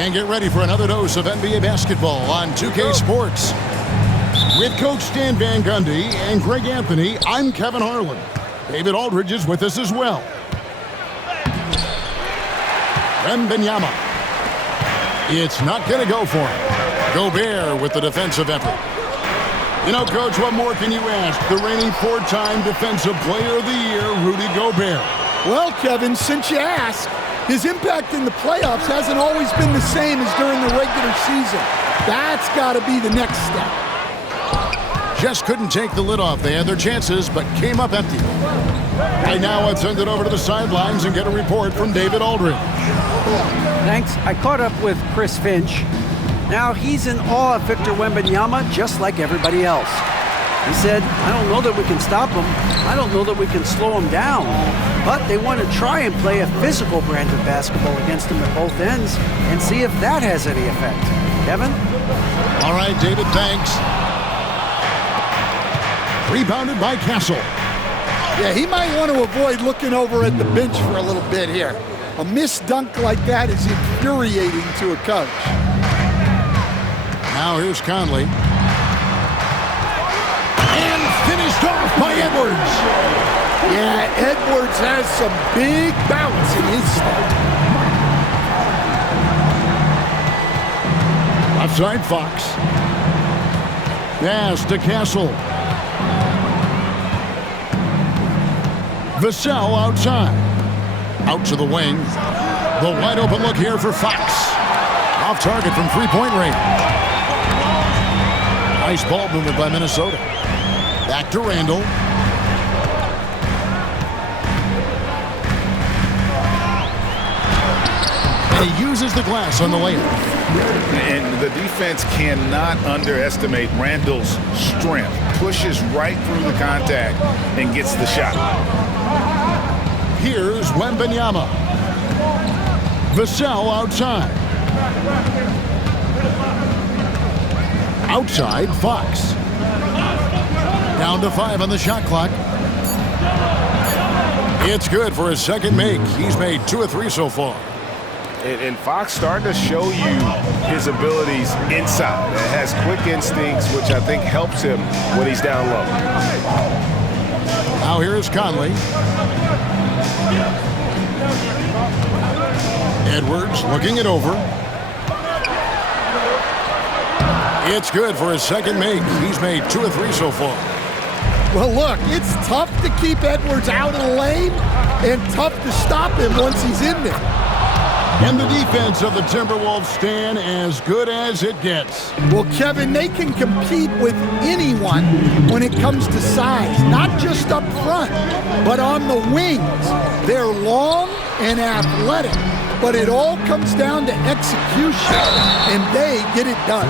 And get ready for another dose of NBA basketball on 2K Sports. With Coach Stan Van Gundy and Greg Anthony, I'm Kevin Harlan. David Aldridge is with us as well. Wembanyama. It's not going to go for him. Gobert with the defensive effort. You know, Coach, what more can you ask? The reigning four-time Defensive Player of the Year, Rudy Gobert. Well, Kevin, since you ask, his impact in the playoffs hasn't always been the same as during the regular season. That's got to be the next step. Just couldn't take the lid off. They had their chances, but came up empty. Right now, I'll send it over to the sidelines and get a report from David Aldridge. Thanks. I caught up with Chris Finch. Now he's in awe of Victor Wembanyama, just like everybody else. He said, I don't know that we can stop him. I don't know that we can slow him down. But they want to try and play a physical brand of basketball against him at both ends and see if that has any effect. Kevin? All right, David, thanks. Rebounded by Castle. Yeah, he might want to avoid looking over at the bench for a little bit here. A missed dunk like that is infuriating to a coach. Now here's Conley. And finished off by Edwards. Yeah, Edwards has some big bounce in his step. Outside Fox. Pass to Castle. Vassell outside. Out to the wing. The wide open look here for Fox. Off target from three-point range. Nice ball movement by Minnesota. Back to Randall. And he uses the glass on the layup. And the defense cannot underestimate Randall's strength. Pushes right through the contact and gets the shot. Here's Wembanyama. Vassell outside. Outside, Fox. Down to 5 on the shot clock. It's good for his second make. He's made 2 of 3 so far. And Fox starting to show you his abilities inside. It has quick instincts, which I think helps him when he's down low. Now here is Conley. Edwards looking it over. It's good for his second make. He's made 2 of 3 so far. Well, look, it's tough to keep Edwards out of the lane and tough to stop him once he's in there. And the defense of the Timberwolves stand as good as it gets. Well, Kevin, they can compete with anyone when it comes to size, not just up front, but on the wings. They're long and athletic, but it all comes down to execution, and they get it done.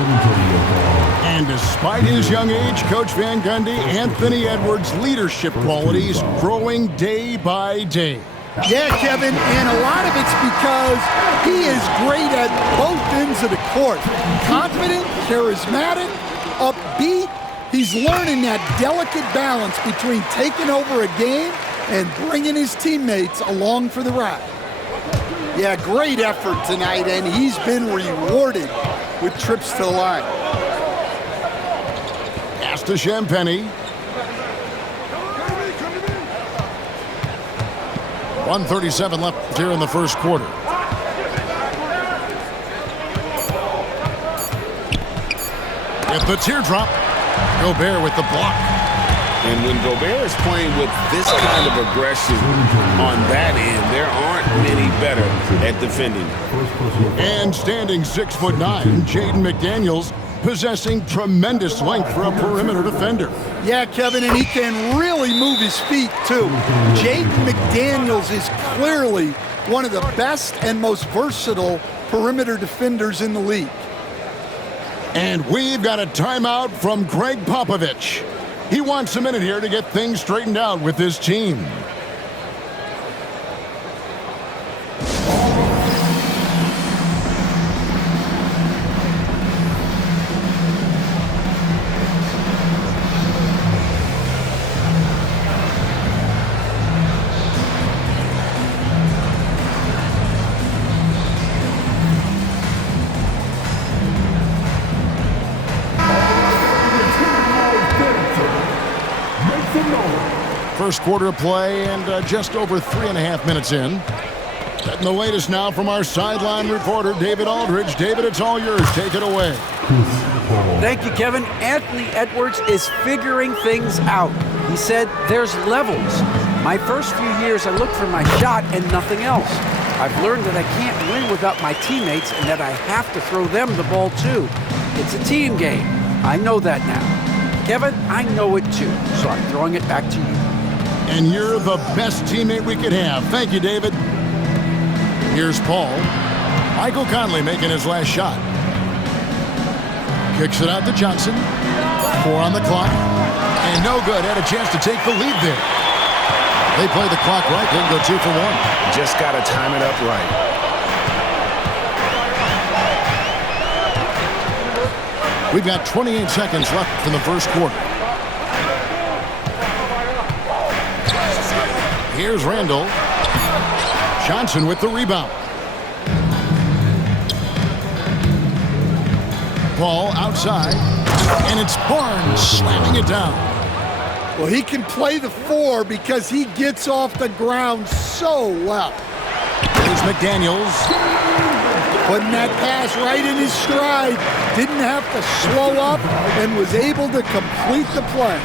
And despite his young age, Coach Van Gundy, Anthony Edwards' leadership qualities growing day by day. Yeah, Kevin, and a lot of it's because he is great at both ends of the court. Confident, charismatic, upbeat. He's learning that delicate balance between taking over a game and bringing his teammates along for the ride. Yeah, great effort tonight, and he's been rewarded with trips to the line. Pass to Champagny. 1:37 left here in the first quarter. With the teardrop, Gobert with the block. And when Gobert is playing with this kind of aggression on that end, there aren't many better at defending. And standing 6'9", Jaden McDaniels, possessing tremendous length for a perimeter defender. Yeah, Kevin, and he can really move his feet, too. Jaden McDaniels is clearly one of the best and most versatile perimeter defenders in the league. And we've got a timeout from Greg Popovich. He wants a minute here to get things straightened out with his team. first quarter of play and just over 3.5 minutes in. Getting the latest now from our sideline reporter, David Aldridge. David, it's all yours. Take it away. Thank you, Kevin. Anthony Edwards is figuring things out. He said there's levels. My first few years, I looked for my shot and nothing else. I've learned that I can't win without my teammates and that I have to throw them the ball too. It's a team game. I know that now. Kevin, I know it too, so I'm throwing it back to you. And you're the best teammate we could have. Thank you, David. Here's Paul. Michael Conley making his last shot. Kicks it out to Johnson. 4 on the clock. And no good. Had a chance to take the lead there. They play the clock right. Didn't go 2 for 1. Just got to time it up right. We've got 28 seconds left in the first quarter. Here's Randall. Johnson with the rebound. Ball outside. And it's Barnes slamming it down. Well, he can play the 4 because he gets off the ground so well. Here's McDaniels. Putting that pass right in his stride. Didn't have to slow up and was able to complete the play.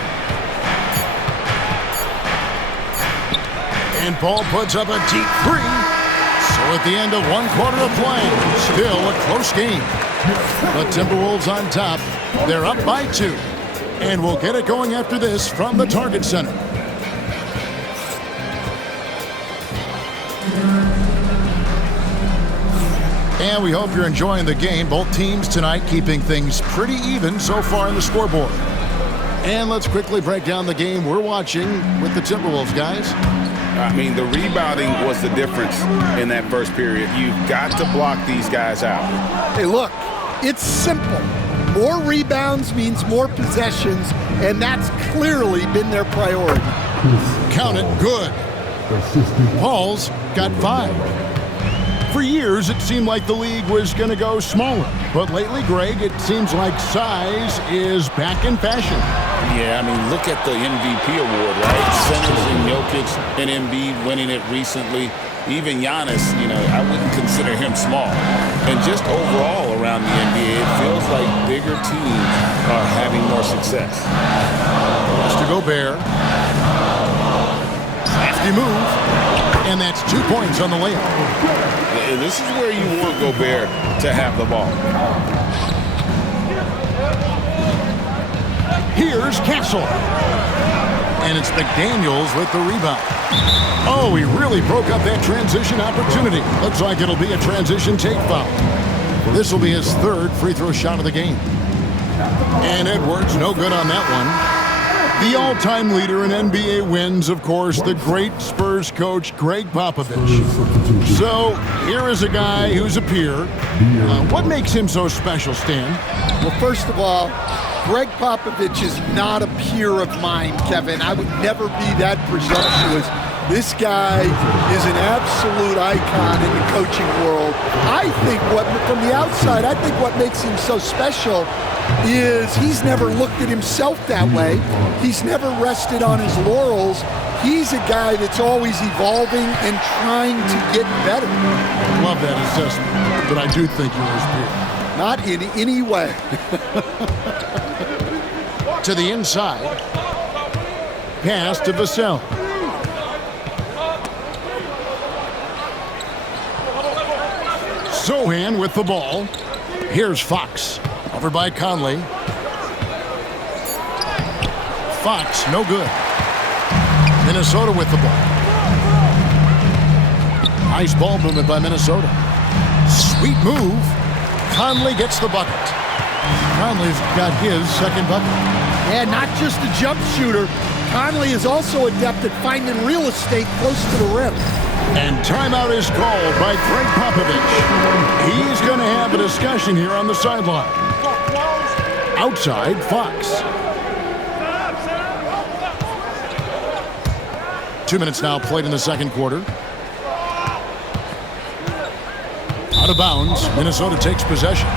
And Paul puts up a deep 3. So at the end of 1 quarter of play, still a close game. The Timberwolves on top. They're up by 2. And we'll get it going after this from the Target Center. And we hope you're enjoying the game. Both teams tonight keeping things pretty even so far in the scoreboard. And let's quickly break down the game we're watching with the Timberwolves, guys. I mean, the rebounding was the difference in that first period. You've got to block these guys out. Hey, look, it's simple. More rebounds means more possessions, and that's clearly been their priority. Count it, good. Paul's got 5. For years, it seemed like the league was going to go smaller. But lately, Greg, it seems like size is back in fashion. Yeah, I mean, look at the MVP award, right? Centers and Jokic and Embiid winning it recently. Even Giannis, I wouldn't consider him small. And just overall around the NBA, it feels like bigger teams are having more success. Pass to Gobert. Crafty move. And that's 2 points on the layup. And this is where you want Gobert to have the ball. Here's Castle. And it's McDaniels with the rebound. Oh, he really broke up that transition opportunity. Looks like it'll be a transition take foul. This will be his 3rd free throw shot of the game. And Edwards, no good on that one. The all-time leader in NBA wins, of course, the great Spurs coach, Greg Popovich. So here is a guy who's a peer. What makes him so special, Stan? Well, first of all, Greg Popovich is not a peer of mine, Kevin. I would never be that presumptuous. This guy is an absolute icon in the coaching world. I think from the outside, I think what makes him so special is he's never looked at himself that way. He's never rested on his laurels. He's a guy that's always evolving and trying to get better. I love that assessment, but I do think you're his peer. Not in any way. To the inside. Pass to Vassell. Sohan with the ball. Here's Fox. Over by Conley. Fox, no good. Minnesota with the ball. Nice ball movement by Minnesota. Sweet move. Conley gets the bucket. Conley's got his 2nd bucket. And not just a jump shooter. Conley is also adept at finding real estate close to the rim. And timeout is called by Greg Popovich. He's going to have a discussion here on the sideline. Outside, Fox. 2 minutes now played in the second quarter. Out of bounds, Minnesota takes possession.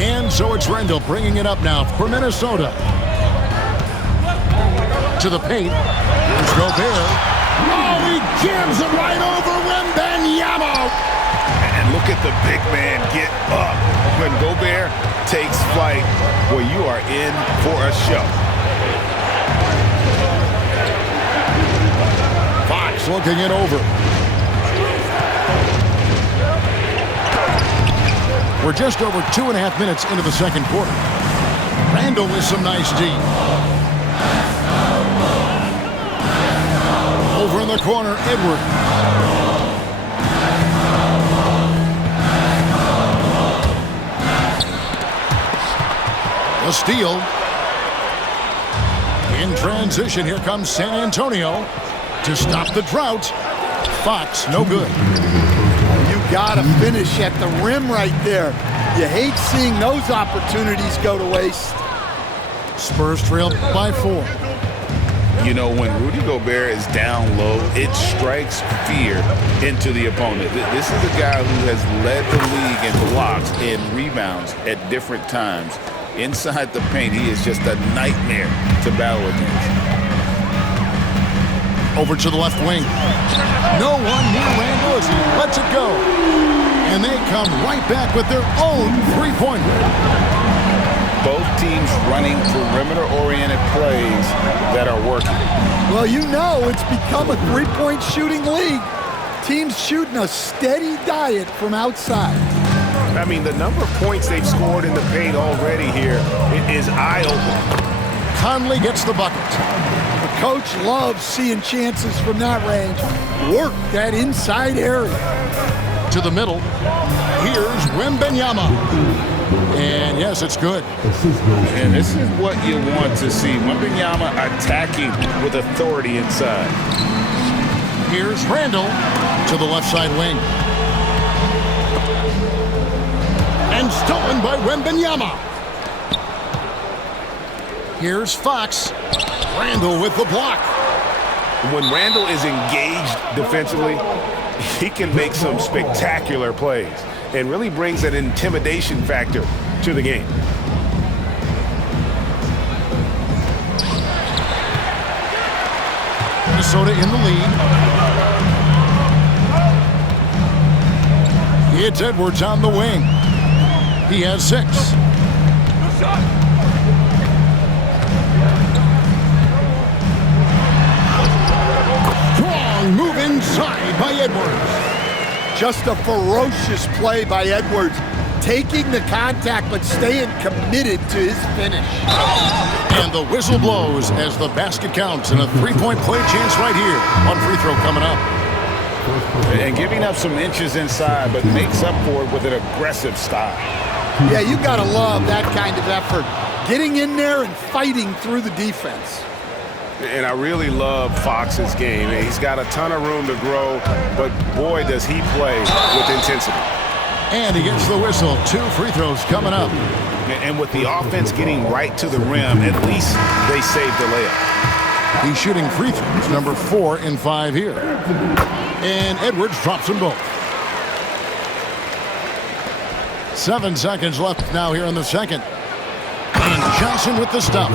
And so it's Randall bringing it up now for Minnesota. To the paint. Here's Gobert. Oh, he jams it right over Wembanyama. And look at the big man get up. When Gobert takes flight, well, you are in for a show. Fox looking it over. We're just over 2.5 minutes into the second quarter. Randall with some nice D. Over in the corner, Edwards. A steal. In transition, here comes San Antonio to stop the drought. Fox, no good. You gotta finish at the rim right there. You hate seeing those opportunities go to waste. Spurs trail by 4. You know, when Rudy Gobert is down low, it strikes fear into the opponent. This is a guy who has led the league in blocks and rebounds at different times. Inside the paint, he is just a nightmare to battle against. Over to the left wing. No one near Randall as he lets it go. And they come right back with their own three-pointer. Both teams running perimeter-oriented plays that are working. Well, you know it's become a three-point shooting league. Teams shooting a steady diet from outside. I mean, the number of points they've scored in the paint already here is eye-opening. Conley gets the bucket. The coach loves seeing chances from that range. Work that inside area. To the middle. Here's Wembanyama. And yes, it's good. And this is what you want to see. Wembanyama attacking with authority inside. Here's Randall to the left side wing. And stolen by Wembanyama. Here's Fox. Randall with the block. When Randall is engaged defensively, he can make some spectacular plays and really brings an intimidation factor to the game. Minnesota in the lead. It's Edwards on the wing. He has 6. Strong move inside by Edwards. Just a ferocious play by Edwards, taking the contact but staying committed to his finish. And the whistle blows as the basket counts and a three-point play chance right here. One free throw coming up. And giving up some inches inside, but makes up for it with an aggressive style. Yeah, you gotta love that kind of effort. Getting in there and fighting through the defense. And I really love Fox's game. He's got a ton of room to grow, but boy, does he play with intensity. And he gets the whistle. 2 free throws coming up. And with the offense getting right to the rim, at least they saved the layup. He's shooting free throws, number 4 in 5 here. And Edwards drops them both. 7 seconds left now here in the second. And Johnson with the stop.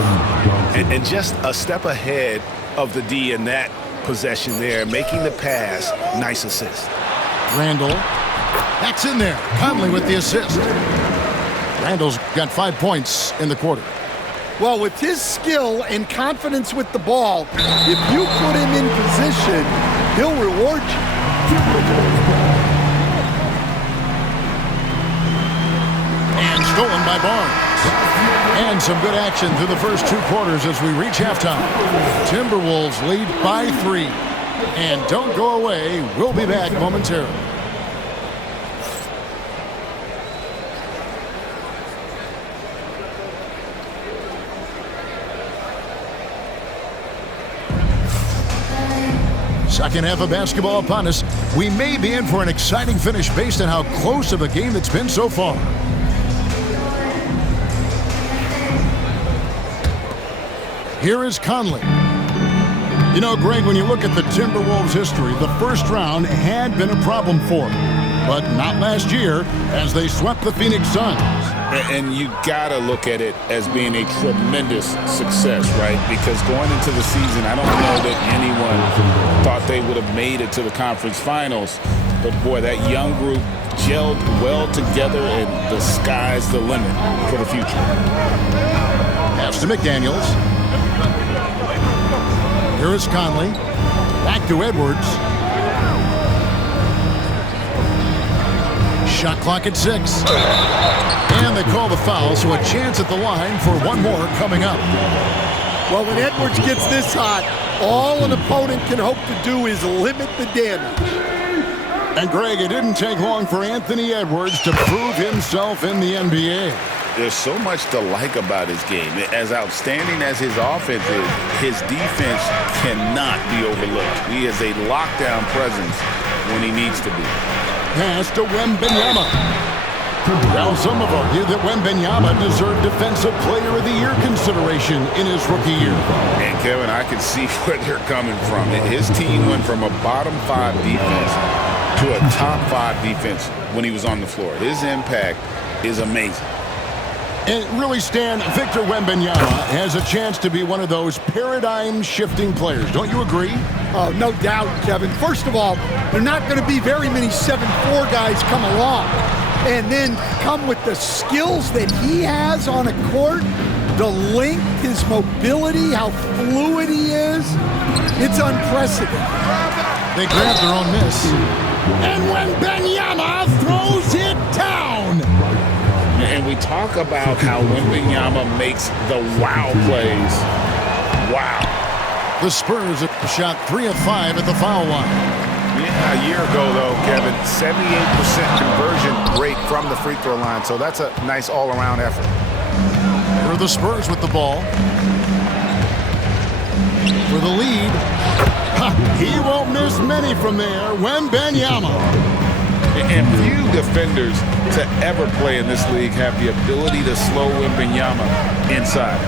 And just a step ahead of the D in that possession there, making the pass. Nice assist. Randall. That's in there. Conley with the assist. Randall's got 5 points in the quarter. Well, with his skill and confidence with the ball, if you put him in position, he'll reward you. And stolen by Barnes. And some good action through the first 2 quarters as we reach halftime. Timberwolves lead by 3. And don't go away. We'll be back momentarily. Second half of basketball upon us. We may be in for an exciting finish based on how close of a game it's been so far. Here is Conley. You know, Greg, when you look at the Timberwolves' history, the first round had been a problem for them. But not last year, as they swept the Phoenix Suns. And you got to look at it as being a tremendous success, right? Because going into the season, I don't know that anyone thought they would have made it to the conference finals. But, boy, that young group gelled well together, and the sky's the limit for the future. Pass to McDaniels. Here is Conley. Back to Edwards. Shot clock at 6. And they call the foul, so a chance at the line for one more coming up. Well, when Edwards gets this hot, all an opponent can hope to do is limit the damage. And, Greg, it didn't take long for Anthony Edwards to prove himself in the NBA. There's so much to like about his game. As outstanding as his offense is, his defense cannot be overlooked. He is a lockdown presence when he needs to be. Pass to Wembanyama. Now, some have argued that Wembanyama deserved Defensive Player of the Year consideration in his rookie year. And, Kevin, I can see where they're coming from. His team went from a bottom 5 defense to a top 5 defense when he was on the floor. His impact is amazing. And really, Stan, Victor Wembanyama has a chance to be one of those paradigm-shifting players. Don't you agree? Oh, no doubt, Kevin. First of all, there are not going to be very many 7'4" guys come along and then come with the skills that he has on a court, the length, his mobility, how fluid he is. It's unprecedented. They grab their own miss. And Wembanyama throws it down. And we talk about how Wembanyama makes the wow plays. Wow. The Spurs have shot 3 of 5 at the foul line. Yeah, a year ago, though, Kevin, 78% conversion rate from the free throw line. So that's a nice all-around effort. Here are the Spurs with the ball. For the lead. He won't miss many from there. Wembanyama. And few defenders to ever play in this league have the ability to slow Wembanyama inside.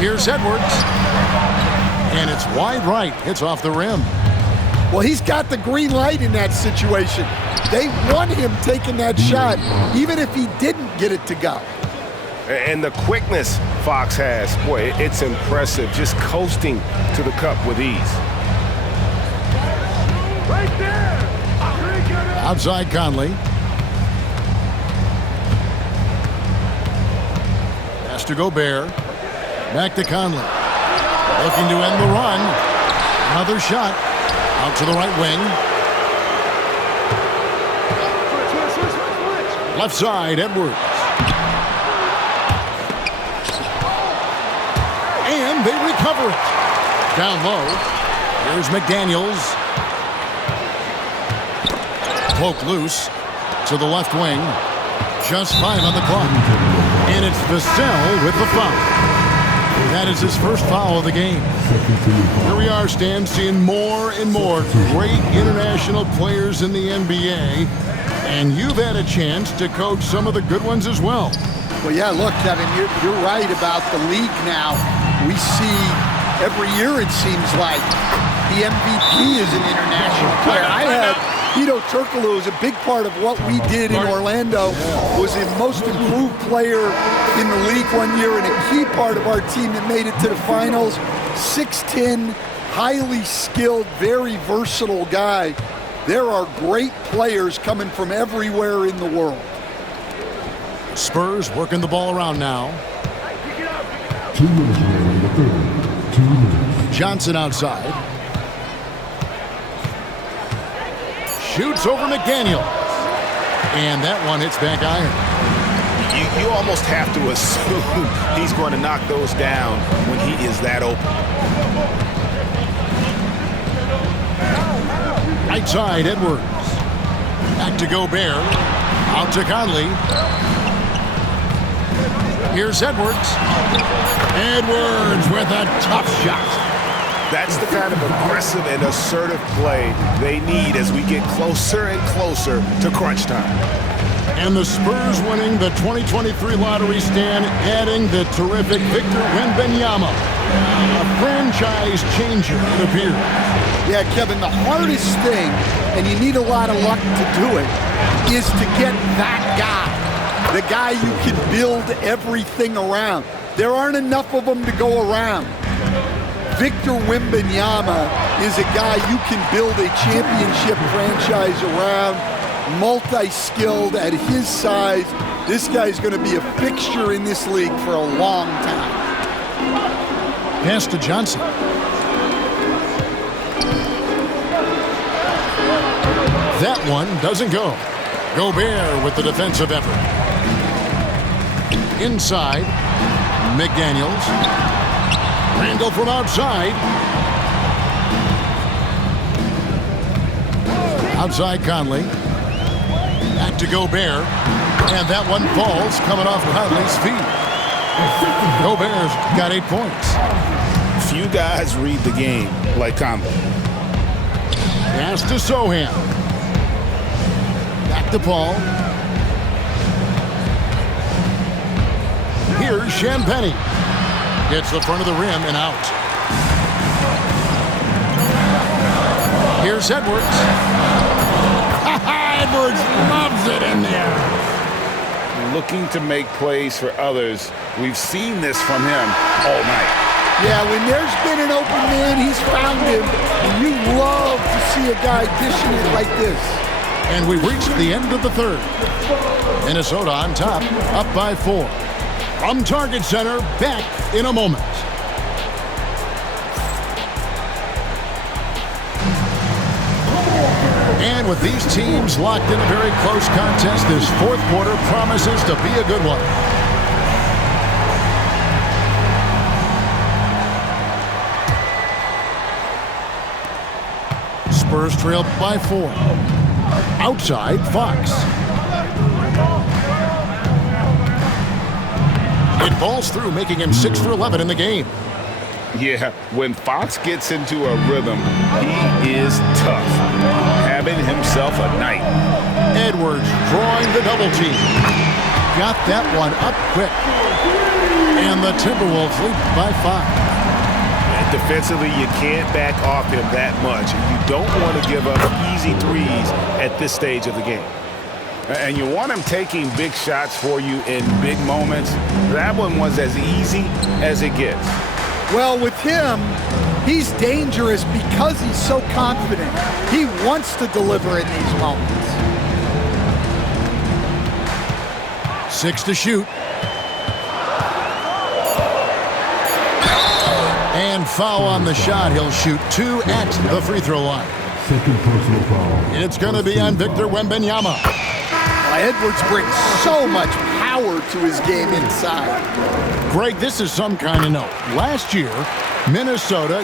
Here's Edwards. And it's wide right. It's off the rim. Well, he's got the green light in that situation. They want him taking that shot, even if he didn't get it to go. And the quickness Fox has, boy, it's impressive. Just coasting to the cup with ease. Outside Conley. Pass to Gobert. Back to Conley. Looking to end the run. Another shot. Out to the right wing. Left side, Edwards. And they recover it. Down low. Here's McDaniels. Poke loose to the left wing. Just 5 on the clock. And it's Vassell with the foul. That is his first foul of the game. Here we are, Stan, seeing more and more great international players in the NBA. And you've had a chance to coach some of the good ones as well. Well, yeah, look, Kevin, you're right about the league now. We see every year, it seems like, the MVP is an international player. I had Hedo Turkoglu is a big part of what we did in Orlando, was the most improved player in the league one year and a key part of our team that made it to the finals. 6'10", highly skilled, very versatile guy. There are great players coming from everywhere in the world. Spurs working the ball around now. Johnson outside. Shoots over McDaniel. And that one hits back iron. You almost have to assume he's going to knock those down when he is that open. Right side, Edwards. Back to Gobert. Out to Conley. Here's Edwards. Edwards with a tough shot. That's the kind of aggressive and assertive play they need as we get closer and closer to crunch time. And the Spurs winning the 2023 lottery, Stan, adding the terrific Victor Wembanyama. A franchise changer, it appears. Yeah, Kevin, the hardest thing and you need a lot of luck to do it, is to get that guy, the guy you can build everything around. There aren't enough of them to go around. Victor Wembanyama is a guy you can build a championship franchise around, multi-skilled at his size. This guy's going to be a fixture in this league for a long time. Pass to Johnson. That one doesn't go. Gobert with the defensive effort. Inside, McDaniels. Randall from outside. Outside Conley. Back to Gobert. And that one falls coming off Conley's feet. Gobert's got 8 points. Few guys read the game like Conley. Pass to Sohan. Back to Paul. Here's Champagnie. Hits the front of the rim and out. Here's Edwards. Edwards loves it in there. Looking to make plays for others. We've seen this from him all night. Yeah, when there's been an open man, he's found him. And you love to see a guy dishing it like this. And we've reached the end of the third. Minnesota on top, up by 4. From Target Center, back in a moment. And with these teams locked in a very close contest, this fourth quarter promises to be a good one. Spurs trail by 4. Outside, Fox. It falls through, making him 6 for 11 in the game. Yeah, when Fox gets into a rhythm, he is tough. Having himself a night. Edwards drawing the double team. Got that one up quick. And the Timberwolves lead by 5. Defensively, you can't back off him that much. You don't want to give up easy threes at this stage of the game. And you want him taking big shots for you in big moments. That one was as easy as it gets. Well, with him, he's dangerous because he's so confident. He wants to deliver in these moments. 6 to shoot. And foul on the shot. He'll shoot 2 at the free throw line. Second personal foul. It's going to be on Victor Wembanyama. Edwards brings so much power to his game inside. Greg, this is some kind of note. Last year, Minnesota,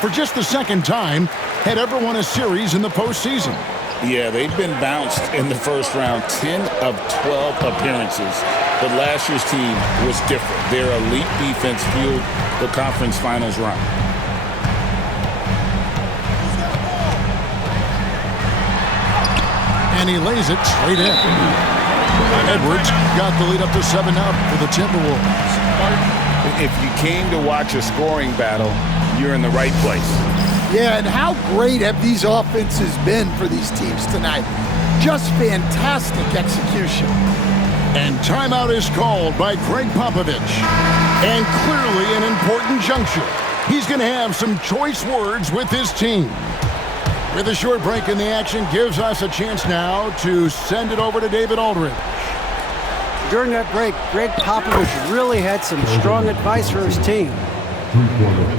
for just the second time, had ever won a series in the postseason. Yeah, they've been bounced in the first round 10 of 12 appearances. But last year's team was different. Their elite defense fueled the conference finals run. And he lays it straight in. Edwards got the lead up to 7 now for the Timberwolves. If you came to watch a scoring battle, you're in the right place. Yeah, and how great have these offenses been for these teams tonight? Just fantastic execution. And timeout is called by Greg Popovich. And clearly an important juncture. He's going to have some choice words with his team. With a short break in the action, gives us a chance now to send it over to David Aldridge. During that break, Greg Popovich really had some strong advice for his team.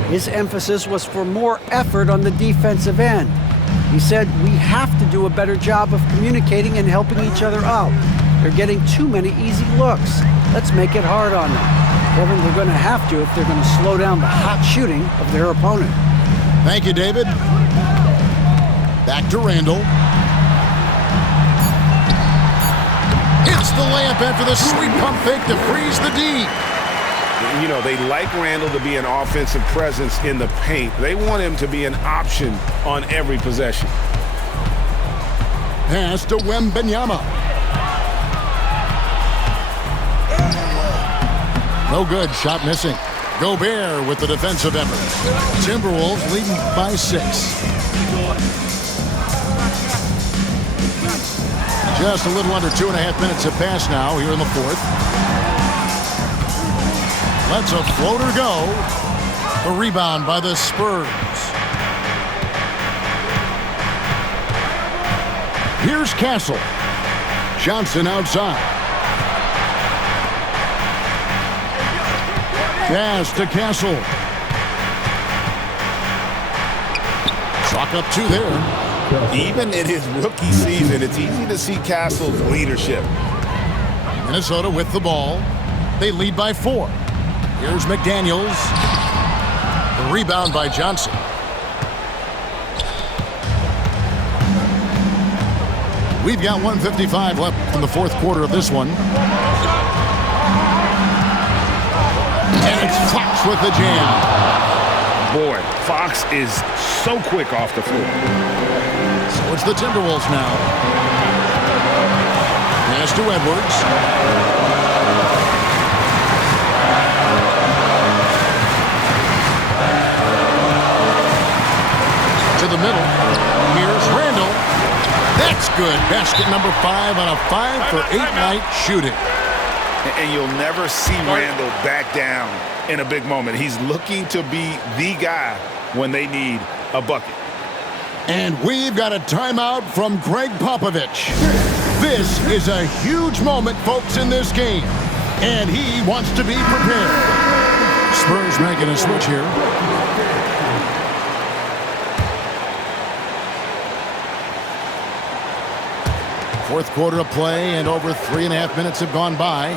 His emphasis was for more effort on the defensive end. He said, we have to do a better job of communicating and helping each other out. They're getting too many easy looks. Let's make it hard on them. Kevin, they're going to have to if they're going to slow down the hot shooting of their opponent. Thank you, David. Back to Randall. Hits the layup after the sweet pump fake to freeze the D. You know, they like Randall to be an offensive presence in the paint. They want him to be an option on every possession. Pass to Wembanyama. No good. Shot missing. Gobert with the defensive effort. Timberwolves leading by 6. Just a little under 2.5 minutes have passed now here in the fourth. Lets a floater go. The rebound by the Spurs. Here's Castle. Johnson outside. Pass to Castle. Chalk up two there. Even in his rookie season, it's easy to see Castle's leadership. Minnesota with the ball. They lead by 4. Here's McDaniels. The rebound by Johnson. We've got 1:55 left in the fourth quarter of this one. And it's Fox with the jam. Boy, Fox is so quick off the floor. So it's the Timberwolves now. Pass to Edwards. To the middle. Here's Randall. That's good. Basket number 5 on a 5-for-8 night shooting. And you'll never see Randall back down in a big moment. He's looking to be the guy when they need a bucket. And we've got a timeout from Greg Popovich. This is a huge moment, folks, in this game. And he wants to be prepared. Spurs making a switch here. Fourth quarter of play, and over 3.5 minutes have gone by.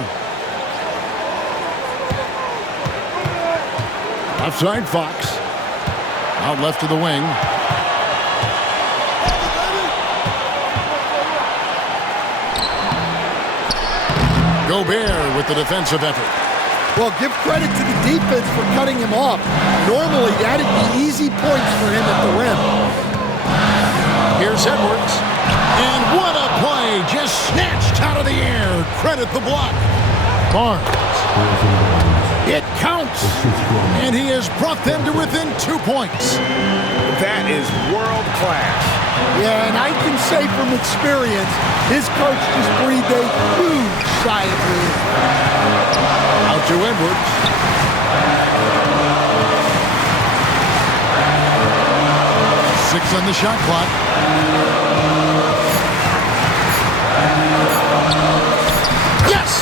Outside Fox. Out left to the wing. Gobert with the defensive effort. Well, give credit to the defense for cutting him off. Normally, that'd be easy points for him at the rim. Here's Edwards. And what a play! Just snatched out of the air. Credit the block. Barnes. It counts. And he has brought them to within 2 points. That is world class. Yeah, and I can say from experience, his coach just breathed a huge sigh of relief. Out to Edwards. Six on the shot clock. Yes!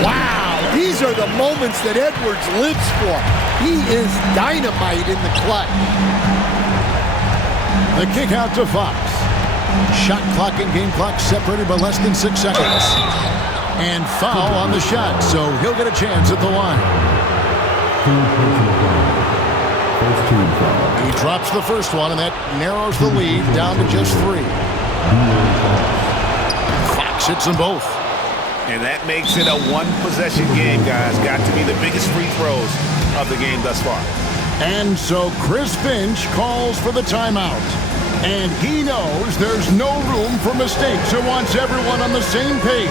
Wow, these are the moments that Edwards lives for. He is dynamite in the clutch. The kick out to Fox. Shot clock and game clock separated by less than 6 seconds. And foul on the shot, so he'll get a chance at the line. He drops the first one, and that narrows the lead down to just 3. Fox hits them both. And that makes it a one-possession game, guys. Got to be the biggest free throws of the game thus far. And so Chris Finch calls for the timeout. And he knows there's no room for mistakes and wants everyone on the same page.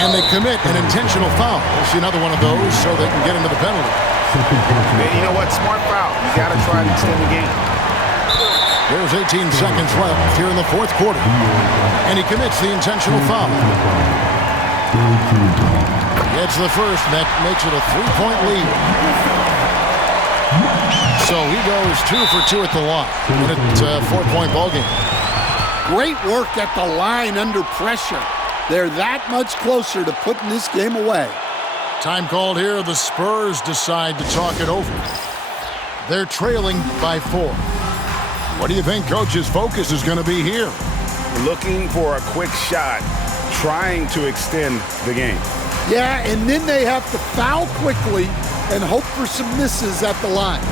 And they commit an intentional foul. We'll see another one of those so they can get into the penalty. And you know what? Smart foul. You got to try to extend the game. There's 18 seconds left here in the fourth quarter. And he commits the intentional foul. Gets the first, and that makes it a 3-point lead. So he goes 2 for 2 at the line. And it's a 4-point ballgame. Great work at the line under pressure. They're that much closer to putting this game away. Time called here. The Spurs decide to talk it over. They're trailing by 4. What do you think Coach's focus is going to be here? Looking for a quick shot, trying to extend the game. Yeah, and then they have to foul quickly and hope for some misses at the line.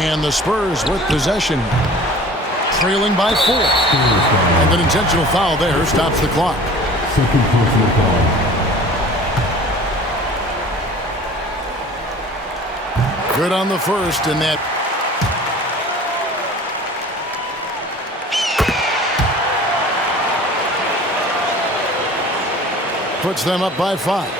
And the Spurs with possession. Trailing by 4. And an intentional foul there stops the clock. Second personal foul. Good on the first, and that puts them up by 5.